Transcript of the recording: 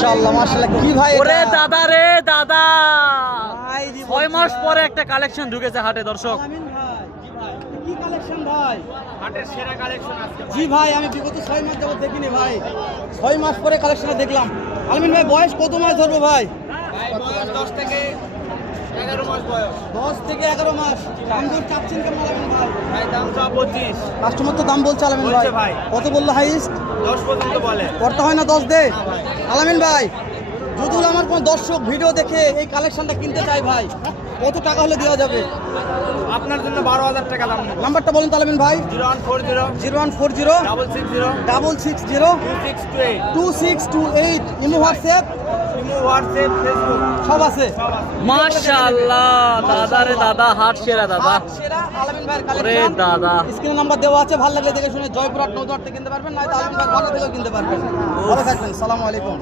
মাশাআল্লাহ মাশাআল্লাহ কি ভাই ওরে এটা? দাদা রে দাদা, ভাই রে 6 মাস পরে একটা কালেকশন ঢুকেছে হাটে দর্শক। আলামিন ভাই, জি ভাই কি কালেকশন ভাই? হাটের সেরা কালেকশন আজকে। জি ভাই আমি বিগত 6 মাস যাবত দেখিনি ভাই, 6 মাস পরে কালেকশনটা দেখলাম। আলামিন ভাই বয়স কত মাস ধরবো ভাই? ভাই বয়স 10 থেকে 11 মাস বয়স। 10 থেকে 11 মাস। দাম দর চাচ্ছেন কেমন আলামিন ভাই? ভাই দাম তো 25, কাস্টমার তো দাম বলছে আলামিন বলছে ভাই। ভাই। কত বললো হাইস্ট? 10 পর্যন্ত বলে। করতে হয় না 10 দে? আলামিন ভাই যদি আমার কোনো দর্শক ভিডিও দেখে এই কালেকশনটা কিনতে চাই ভাই, কত টাকা হলে দেওয়া যাবে? আপনার জন্য 12,000 টাকা দাম নেব। নাম্বারটা বলুন তো আলামিন ভাই। 0140 0140 660 660 2628 2628। Imo WhatsApp imo WhatsApp Facebook সব আছে। মাশাআল্লাহ দাদা রে দাদা, হাট সেরা দাদা। সেরা আলামিন ভাইয়ের ওরে কালেকশন। দাদা, স্ক্রিনে নাম্বার দেওয়া আছে, ভালো লাগলে দেখে শুনে জয়পুরহাট নৌজার থেকে কিনতে পারবেন, নয়তো আলামিন ভাই ঘরে থেকেও কিনতে পারবেন। ভালো থাকবেন, সালামু আলাইকুম।